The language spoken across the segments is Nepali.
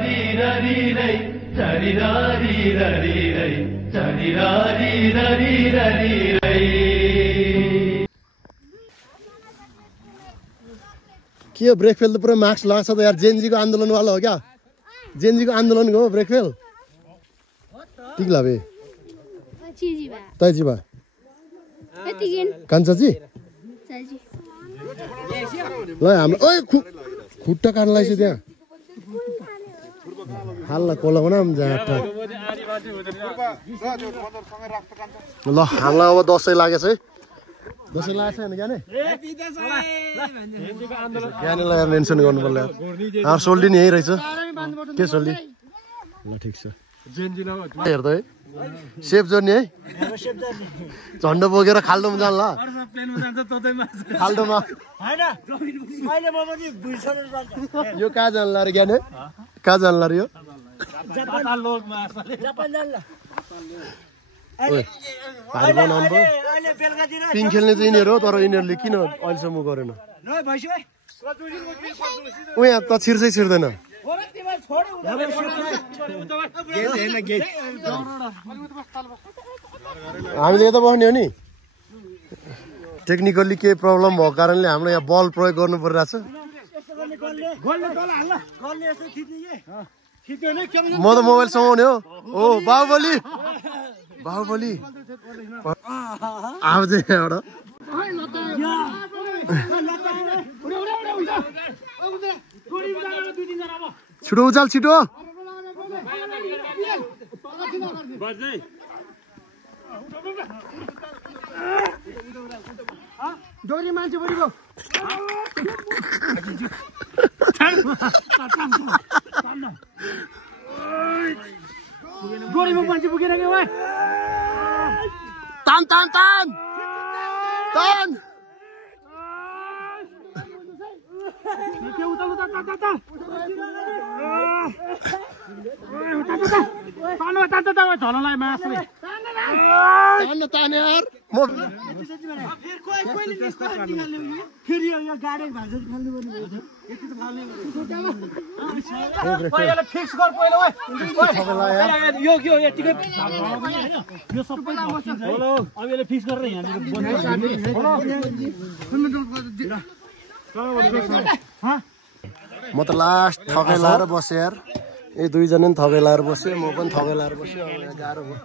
के हो ब्रेकफेल त पुरा मार्क्स लाग्छ त यार जेनजीको आन्दोलनवाला हो क्या जेनजीको आन्दोलनको हो ब्रेकफेल टिक्ला बे ताइजीबा कान्छाजी ल हाम्रो ओइ खुट्टा काट्नलाई चाहिँ त्यहाँ हाल्ला कोला बनाम जाटा ल हामीलाई अब दसैँ लागेछ है दसैँ लागेछ हैन ज्ञाने ज्ञानेलाई मेन्सन गर्नु पर्ला यार सोल्डी नि यही रहेछ के सोल्डी ल ठीक छ हेर त है सेफ जर्नी है झन्डा बोकेर खाल्डोमा जान्छ ल खाल्डोमा यो कहाँ जान्ला रे ज्ञाने कहाँ जान्ला रे यो पिङ खेल्ने चाहिँ यिनीहरू हो तर यिनीहरूले किन अहिलेसम्म गरेन ऊ यहाँ त छिर्छै छिर्दैन हामीले यता बस्ने हो नि टेक्निकल्ली केही प्रब्लम भएको कारणले हाम्रो यहाँ बल प्रयोग गर्नु परिरहेछ म त मोबाइल समाउने हो ओ बाहुबली बाहुबली आउँछ यहाँबाट छिटो उचाल छिटो डोरी मान्छे बढीको गोरीमा मान्छे पुगेन के भाइ तान तान तान तान म त लास्ट थकै लाएर बसेँ यार ए दुईजना नि थकै लाएर बसेँ म पनि थकै लाएर बसेँ अब यहाँ गाह्रो भयो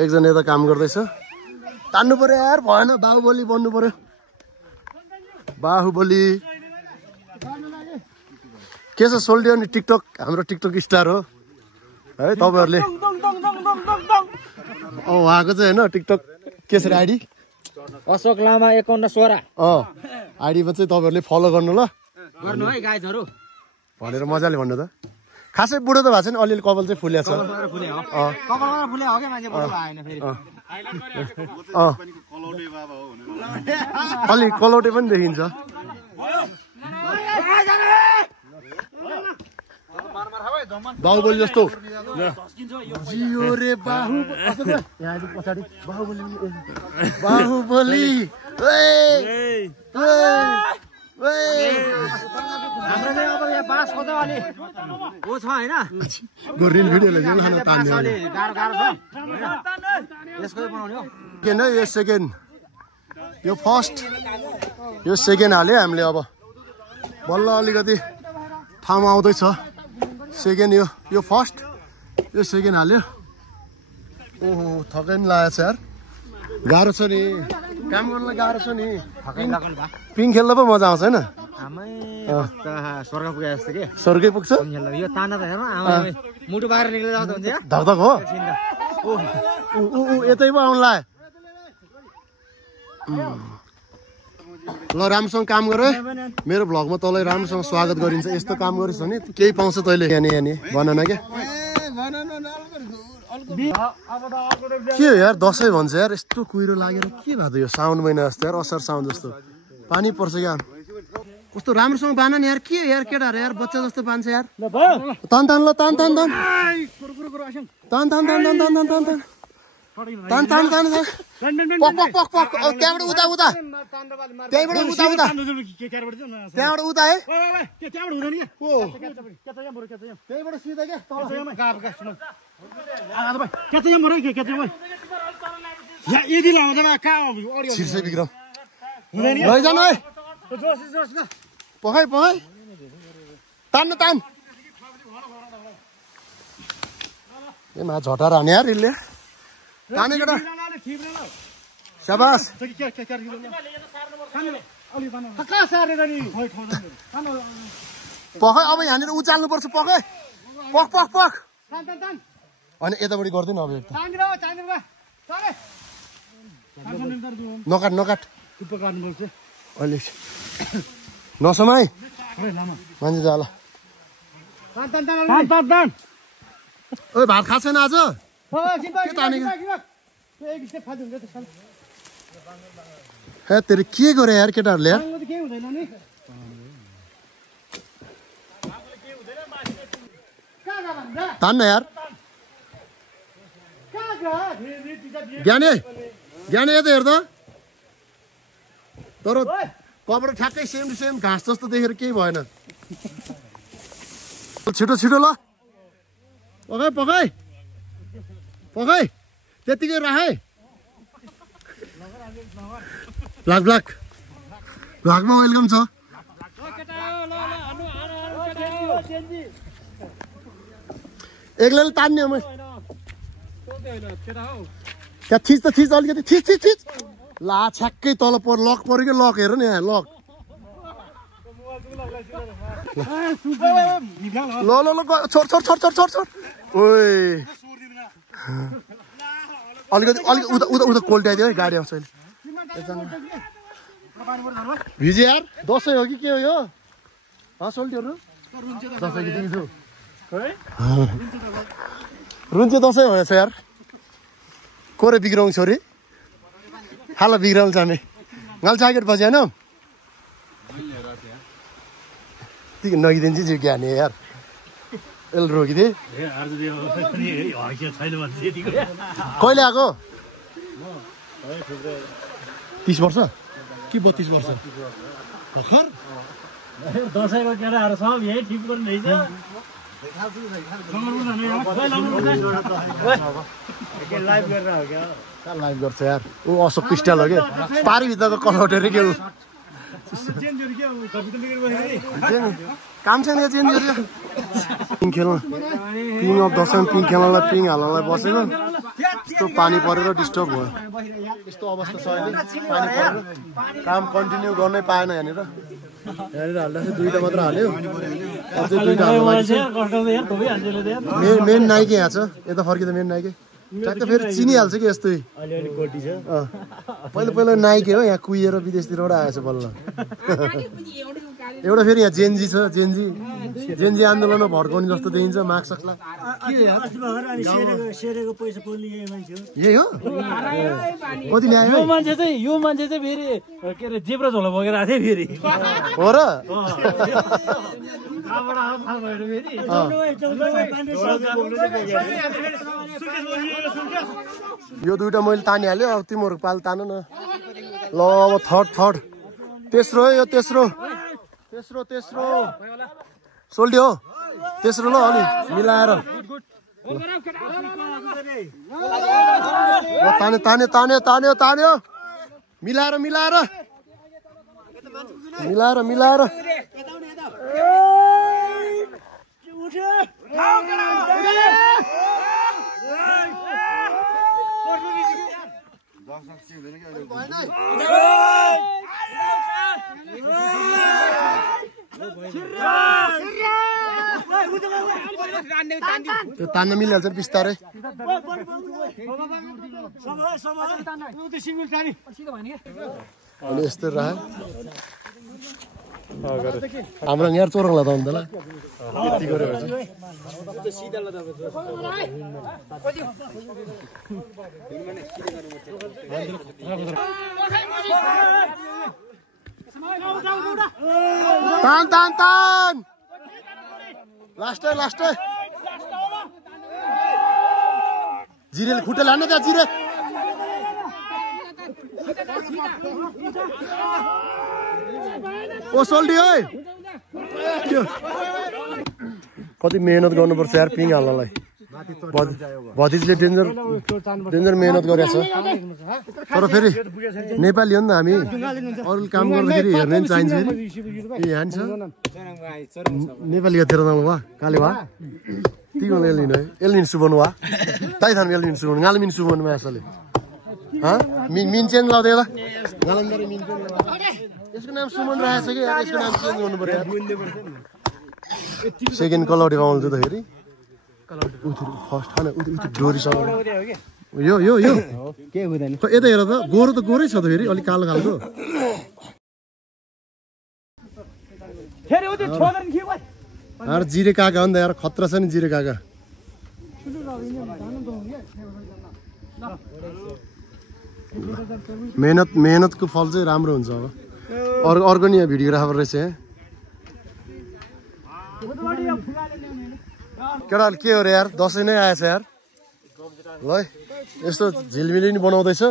एकजना यता काम गर्दैछ तान्नु पर्यो यार भएन बाहुबली बन्नु पर्यो बाहुबली के छ सोल्डियो नि टिकटक हाम्रो टिकटक स्टार हो है तपाईँहरूले उहाँको चाहिँ होइन टिकटक के छ आइडी अशोक लामा 5116 आइडीमा चाहिँ तपाईँहरूले फलो गर्नु ल गर्नु है गाइजहरु भनेर मजाले भन्नु त खासै बुढो त भएको छैन अलिअलि कपाल चाहिँ फुल्या छ कपालमा फुल्या हो के मान्छे बुढो भएन फेरि अलि कलौटे पनि देखिन्छ बाहुबली जस्तो जियो रे पछाडि बाहुबली बाहुबली हाम्रो चाहिँ अब यहाँ बास खोज्छ अलि ओ छ हैन गोरिन भिडियोले जलन तान्ने अलि गाह्रो गाह्रो छ यसको बनाउने हो किन यो सेकेन्ड यो फर्स्ट यो सेकेन्ड हाले हामीले अब बल्ल अलिकति ठाउँमा आउँदैछ सेकेन्ड यो फर्स्ट यो सेकेन्ड हाल्यो ओहो थकै नि लागेको छ यार गाह्रो छ नि काम गर्नलाई गाह्रो छ नि पिङ खेल्दा पो मजा आउँछ होइन स्वर्ग पुगे जस्तो के स्वर्गै पुग्छ यो तान्दा त हेर्नु आमा मुटु बाहिर निक्लेर जाँदा हुन्छ या धकधक हो यतै पो आउनु लाग्यो ल राम्रोसँग काम गर मेरो भ्लगमा तँलाई राम्रोसँग स्वागत गरिन्छ यस्तो काम गरिस् भने केही पाउँछ तैँले यहाँ भन न क्या के हो यार दसैँ भन्छ यार यस्तो कुहिरो लागेर के भएको यो साउन महिना जस्तो यार असार साउन जस्तो पानी पर्छ क्या कस्तो राम्रोसँग बान नि यार के यार केटाहरू यार बच्चा जस्तो बान्छ यार तान तान ल तान तान तान तान तान तान तान तान तान तान तान तान तान तान पक पक पक पक त्यहाँबाट उता उता त्यहीबाट उता उता त्यहाँबाट उता है त्यहाँबाट हुँदैन नि ओ त्यहीबाट सिधा क्या यदि लाउँदैन कहाँ छिर्छ विक्रम लैजानु है पकाइ पकाइ तान्न तान ए मा झटार हाने यार यसले ताने केटा शाबास पकाइ अब यहाँनिर उचाल्नु पर्छ पकाइ पक पक पक अनि यतापट्टि गर्दैन अब एक नकाट नकाट अहिले नसमाइ मान्छे जाला ओ भात खाएको छैन आज हे तेरो के गरे यार केटाहरूले यार तान्न यार ज्ञाने ज्ञाने यता हेर्दा तर कपडा ठ्याक्कै सेम टु सेम घाँस जस्तो देखेर केही भएन छिटो छिटो ल पकाइ पकाइ पकाइ त्यतिकै राखे ब्ल्याक ब्ल्याक ब्ल्याकमा वेलकम छ एक्लैले तान्ने हो मैले त्यहाँ थिच त थिच अलिकति थिच थिच थिच ला छ्याक्कै तल पर लक पऱ्यो कि लक हेर न यहाँ लक ल ल ल छोड छोड छोड छोड छोड छोड ओइ अलिकति अलिक उता उता उता कोल्टाइदियो है गाडी आउँछ अहिले भिजे यार दसैँ हो कि के हो यो सोल्टीहरू दसैँ कि तिमी छु रुन्चे दसैँ भएछ यार कोरे बिग्राउँ छोरी हाल बिग्राउँ चामे गाल ज्याकेट बजे होइन ती नगिदिन्छ जिउ ज्ञाने यार यसले रोकिदिए कहिले आएको 30 वर्ष कि 32 वर्ष भर्खर दसैँको केटाहरू सब यही ठिक गर्नु रहेछ लाइभ गरेर हो क्या लाइभ गर्छ यार ऊ अशोक पिस्टल हो क्या पारीभित्रको कलौटेर के काम छैन चेन्ज गर्यो पिङ खेल्न पिङ अफ दसैँ पिङ खेल्नलाई पिङ हाल्नलाई बसेको यस्तो पानी परेर डिस्टर्ब भयो यस्तो अवस्था छ अहिले पानी परेर काम कन्टिन्यू गर्नै पाएन यहाँनिर यहाँनिर हाल्दा चाहिँ 2टा मात्र हाल्यो अझै 2टा मेन नाइके यहाँ छ यता फर्किँदा मेन नाइके ट्याक्क फेरि चिनिहाल्छ कि यस्तै पहिला पहिला नाइके हो यहाँ कुहिएर विदेशतिरबाट आएछ बल्ल एउटा फेरि यहाँ जेन्जी छ जेन्जी आन्दोलनमा भड्काउने जस्तो देखिन्छ मार्क्स सक्सलाई यही हो कति ल्यायो यो मान्छे चाहिँ फेरि के अरे जेब्रा झोला बोकेर आएको थियो फेरि हो र यो 2टा मैले तानिहाल्यो अब तिमीहरू पाल तान न ल अब थर्ड तेस्रो हो यो तेस्रो सोल्टी हो तेस्रो ल अलि मिलाएर तान्यो मिलाएर त्यो तान्न मिलिहाल्छ बिस्तारै अनि यस्तो राख्यो हाम्रो यहाँ चोरला त हुँदैन यति गऱ्यो तान लास्टै जिरेल खुट्टा लानु त्यहाँ जिरे ओ सोल्टी ओइ कति मेहनत गर्नुपर्छ यार पिङ हाल्नलाई भतिजले डेन्जर मेहनत गरेछ तर फेरि नेपाली हो नि त हामी अरू काम गर्दाखेरि हेर्ने नि चाहिन्छ ए यहाँ छ नेपाली गएर वा काले वा तिगो एलिन सुबन वा ताइथान एलिन सुबन गालमिन सुबन मा असले मिन चेन्ज लाउँदै होला गालन्दरी मिन चेन्ज यसको नाम सुमन रहेछ के यार यसको नाम चेन्ज गर्नु पर्यो सेकेन्ड कलर आउँछ त फेरि फर्स्ट खाना डोरीसँग यो यो यो के हुँदैन यता हेर त गोरै छ त फेरि अलिक कालो खालको यार जिरे काका हो नि त यार खतरा छ नि जिरे काका मेहनतको फल चाहिँ राम्रो हुन्छ अब अर्को नि भिडियोग्राफर रहेछ केटाले के हो रे यार दसैँ नै आएछ यार ल यस्तो झिलमिली नि बनाउँदैछ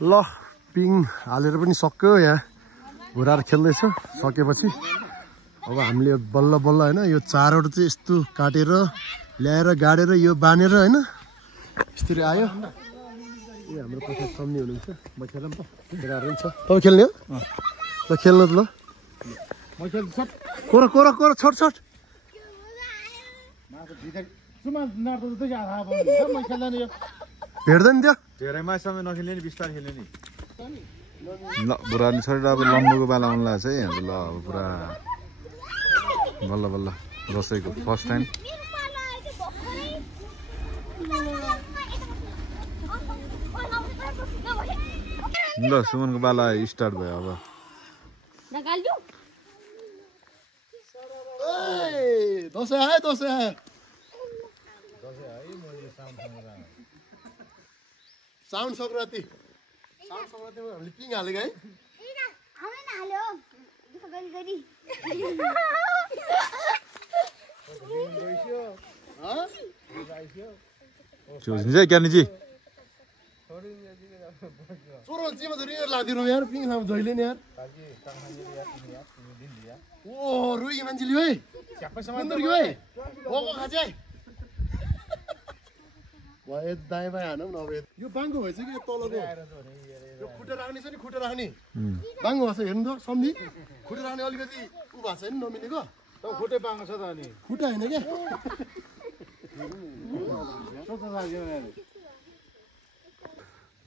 ल पिङ हालेर पनि सक्यो यहाँ घुराएर खेल्दैछ सकेपछि अब हामीले बल्ल बल्ल होइन यो चारवटा चाहिँ यस्तो काटेर ल्याएर गाडेर यो बानेर होइन यस्तरी आयो ए हाम्रो पछि सम्झी हुनुहुन्छ म खेलौँ त केटाहरू पनि छ तपाईँ खेल्ने हो ल खेल्नु त ल कोरा कोरा कोरा छोट छोट भेट्दैन त्यो धेरैमा समय नखेल्ने नि बिस्तारै खेल्ने नि ल बुढा नि छोडेर अब लम्बुको बाला आउनु लाग्छ है अब ल अब पुरा बल्ल बल्ल दसैँको फर्स्ट टाइम ल सुमनको बाला स्टार्ट भयो अब दसैँ आयो दसैँ आयो साउन सङ्क्रान्ति सङ्क्रान्तिमा हामीले पिङ हालेको है ज्ञानीजी चोरो जिमा त रियर लादिनु यार पिङ लाम जहिले नि यार ओ रुई मान्छेले है सुन्दर कि भाइ ओको खाजे भयो दाइ बाइ हानौँ न अब यो बाङ्गो भएछ कि यो तलको यो खुट्टा राख्ने छ नि खुट्टा राख्ने बाङ्गो भएको छ हेर्नु त सम्झी खुट्टा राख्ने अलिकति उ भएको छ नि नमिलेको खुट्टै बाङ्गो छ त अनि खुट्टा होइन क्या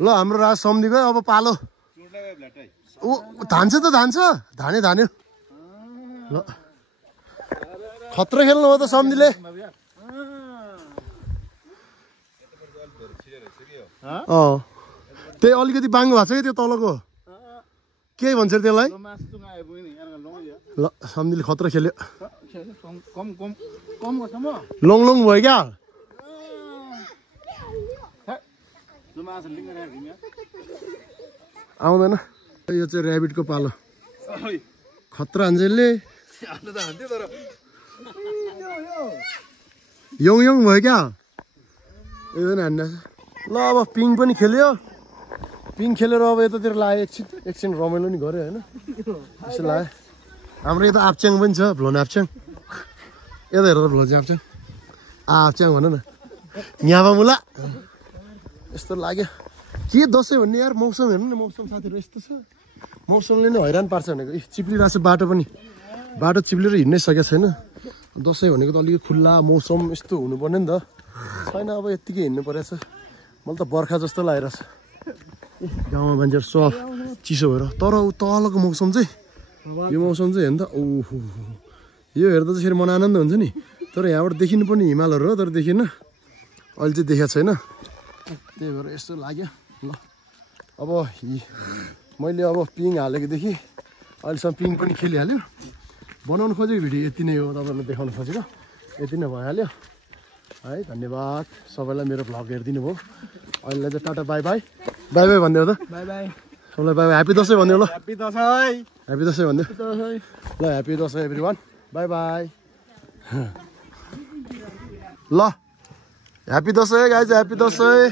ल हाम्रो राज सम्झीको अब पालो ऊ धान्छ त धान्छ धान्यो ल खतरा खेल्नु हो त सम्झीले त्यही अलिकति बाङ्गो भएको छ कि त्यो तलको के भन्छ त्यसलाई ल सम्झीले खतरा खेल्यो लङ लङ भयो क्या आउँदैन यो चाहिँ ऱ्याबिटको पालो खतरा हान्छेले यङ यङ भयो क्या एकदम हान्दा ल अब पिङ पनि खेल्यो पिङ खेलेर अब यतातिर लाग्यो एकछिन रमाइलो नि गऱ्यो होइन यसो लाग्यो हाम्रो यता आप्च्याङ पनि छ भ्लोन आप्च्याङ यता हेर भ्लोन आप्च्याङ आप्च्याङ भन न यहाँ मुला यस्तो लाग्यो के दसैँ भन्ने यार मौसम हेर्नु न मौसम साथीहरू यस्तो छ मौसमले नै हैरान पार्छ भनेको चिप्लिरहेको छ बाटो चिप्लेर हिँड्नै सकेको छैन दसैँ भनेको त अलिकति खुल्ला मौसम यस्तो हुनुपर्ने नि त छैन अब यत्तिकै हिँड्नु परेछ मलाई त बर्खा जस्तो लागिरहेछ गाउँमा मान्छेहरू सफ चिसो भएर तर तलको मौसम चाहिँ यो मौसम चाहिँ हेर्नु त ओहो यो हेर्दा चाहिँ फेरि मन आनन्द हुन्छ नि तर यहाँबाट देखिनु पनि हिमालहरू हो तर देखिएन अहिले चाहिँ देखाएको छैन त्यही भएर यस्तो लाग्यो ल अब मैले अब पिङ हालेकोदेखि अहिलेसम्म पिङ पनि खेलिहाल्यो बनाउनु खोजेको भिडियो यति नै हो तपाईँलाई देखाउनु खोजेको यति नै भइहाल्यो है धन्यवाद सबैलाई मेरो भ्लग हेरिदिनु भयो अहिले चाहिँ tata bye bye bye bye भनिदियो त बाई बाई सबैलाई बाई बाई ह्याप्पी दसैँ भनिदियो ल ह्याप्पी दसैँ भनिदियो ल happy Dashain everyone bye bye ल happy Dashain guys happy Dashain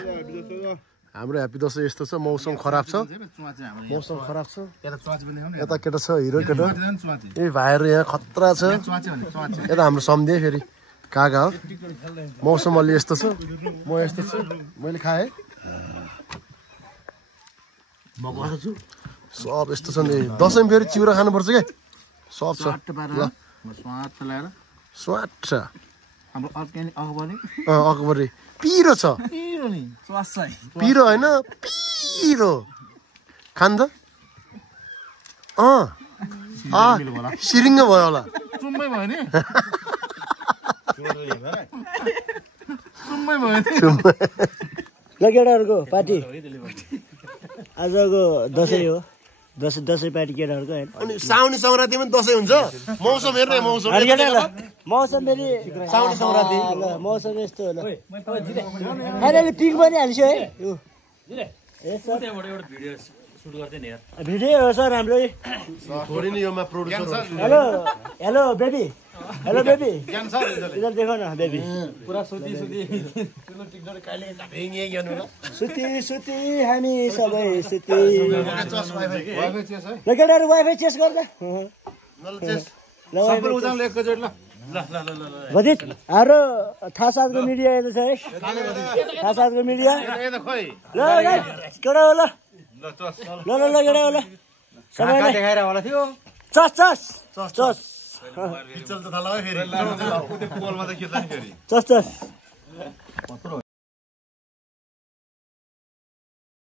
हाम्रो ह्याप्पी दसैँ यस्तो छ मौसम खराब छ मौसम खराब छ यता केटा छ हिरो केटा ए भाइहरू यहाँ खतरा छ यता हाम्रो सम्झे फेरि काका हो मौसम अलि यस्तो छ म यस्तो छु मैले खाएँ सब यस्तो छ नि दसैँ फेरि चिउरा खानुपर्छ क्या सब छ ल स्वाट छ अकबरी पिरो छ पिरो होइन पिरो खान त सिरिङ्ग भयो होला ल केटाहरूको पार्टी आजको दसैँ हो दसैँ पार्टी केटाहरूको होइन अनि साउनी सङ्क्रान्तिमा पनि दसैँ हुन्छ मौसम हेर्ने मौसम मौसम फेरि साउनी सङ्क्रान्ति ल मौसम यस्तो हो ल अहिले पिक पनि हालिसक्यो है भिडियो हो सर हाम्रो हेलो हेलो बेबी इधर देखो न बेबी सुती हामी सबै सुती केटाहरू वाइफाई चेस गर्दा भजित हाम्रो थाहा साथको मिडिया हेर्दैछ है थाहा साथको मिडिया ल केटा हो ल केटा हो ल सबैलाई देखाएर होला थियो चस चस चस चस चस